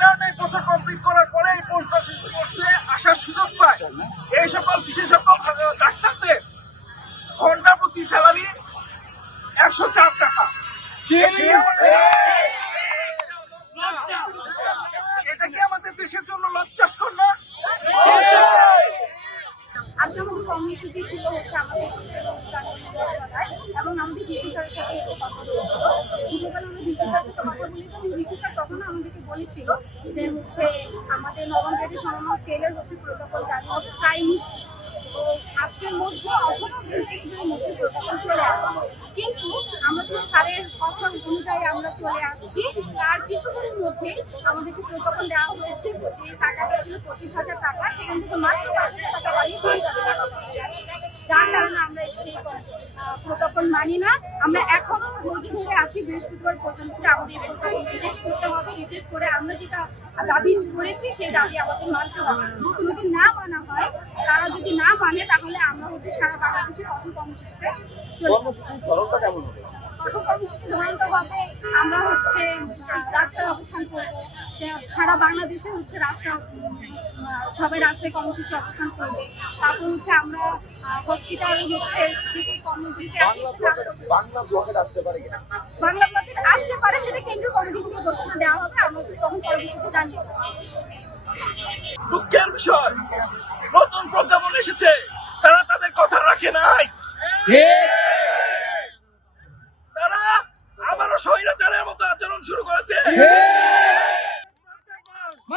Intern এই বছর complete করার পরে এই পোস্ট কোর্সে আসার সুযোগ পায়। এই সকল বিশেষজ্ঞ ডাক্তারদের ঘন্টা প্রতি স্যালারি 104 টাকা। এটা কি আমাদের দেশের জন্য লজ্জাস্কর না? আজকে আমাদের কর্মসূচি ছিল হচ্ছে আমাদের এবং আমাদের ডিসি স্যারের সাথে কথা বলেছিল। দুপুরবেলা আমরা ডিসি স্যারের সাথে কথা বলেছি এবং ডিসি স্যার তখন আমাদেরকে বলেছিল যে হচ্ছে আমাদের নবম গ্রেডের সমন্বয় স্কেলের হচ্ছে প্রোটোকল জারি হবে প্রায় নিশ্চিত। তো আজকের মধ্যে অথবা বৃহস্পতিবারের মধ্যে প্রোটোকল চলে আসবে, কিন্তু আমাদের স্যারের কথা অনুযায়ী আমরা চলে আসছি। তার কিছুদিনের মধ্যে আমাদেরকে প্রোটোকল দেওয়া হয়েছে, যে টাকাটা ছিল 25,000 টাকা, সেখান থেকে মাত্র 5,000 টাকা বাড়িয়ে 20,000 টাকা, যার কারণে আমরা সেই প্রোটোকল মানি না। আমরা এখনো ধৈর্য ধরে আছি বৃহস্পতিবার পর্যন্ত যে আমাদের এই প্রোটোকল রিজেক্ট করতে হবে। রিজেক্ট করে আমরা যেটা দাবি করেছি সেই দাবি আমাদের মানতে হবে। যদি না মানা হয়, তারা যদি না মানে, তাহলে আমরা হচ্ছে সারা বাংলাদেশে কঠোর কর্মসূচিতে কঠোর কর্মসূচির ধরনটা হবে আমরা হচ্ছে রাস্তায় অবস্থান করবো। সারা বাংলাদেশে হচ্ছে সবাই রাস্তায় কর্মসূচি অবস্থান করবে। তারপর হচ্ছে আমরা হসপিটালে হচ্ছে কর্মগুলিতে আছে বাংলা ব্লকেট আসতে পারে, সেটা কেন্দ্রীয় কমিটি থেকে ঘোষণা দেওয়া হবে, আমরা তখন পরবর্তীতে জানিয়ে দেবো। দুঃখের বিষয়, নতুন প্রজ্ঞাপন এসেছে, তারা তাদের কথা রাখে নাই। তারা আবারও স্বৈরাচারের মতো আচরণ শুরু করেছে।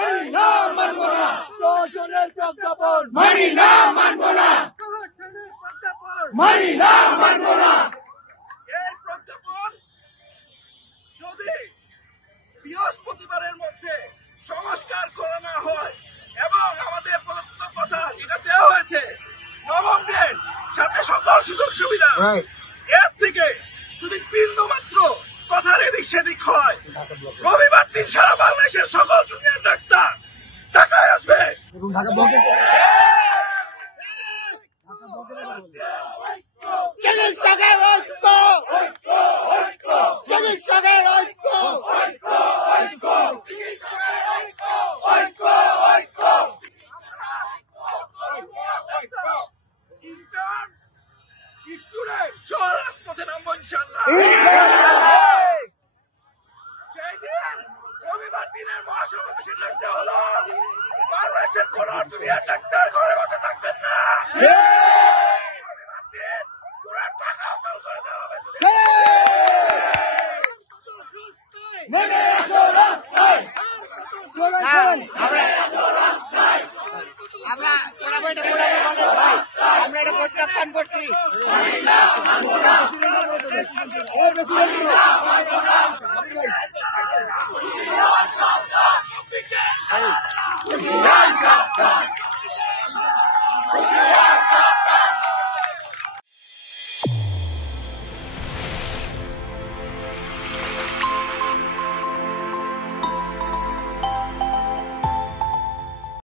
এই প্রজ্ঞাপন যদি বৃহস্পতিবারের মধ্যে সংস্কার করা না হয় এবং আমাদের প্রদত্ত কথা যেটা দেওয়া হয়েছে নবম গ্রেড সাথে সকল সুযোগ সুবিধা, এর থেকে যদি বিন্দু মাত্র কথার এদিক সেদিক হয়, রবিবার দিন সারা বাংলাদেশের সকল জুনিয়র ডাক্তার ঢাকায় আসবে। স্টুডেন্ট রাজপথে নামবো ইনশাল্লাহ। সেই দিন রবিবার দিনের মহাসমাবেশের ডাকতে হলো বাংলাদেশের কোন জুনিয়র ডাক্তার ঘরে বসে থাকবেন না। রবিবার দিন পুরো টাকা উঠাল করে দেওয়া হবে। আমরা এটা প্রত্যাখ্যান করছি।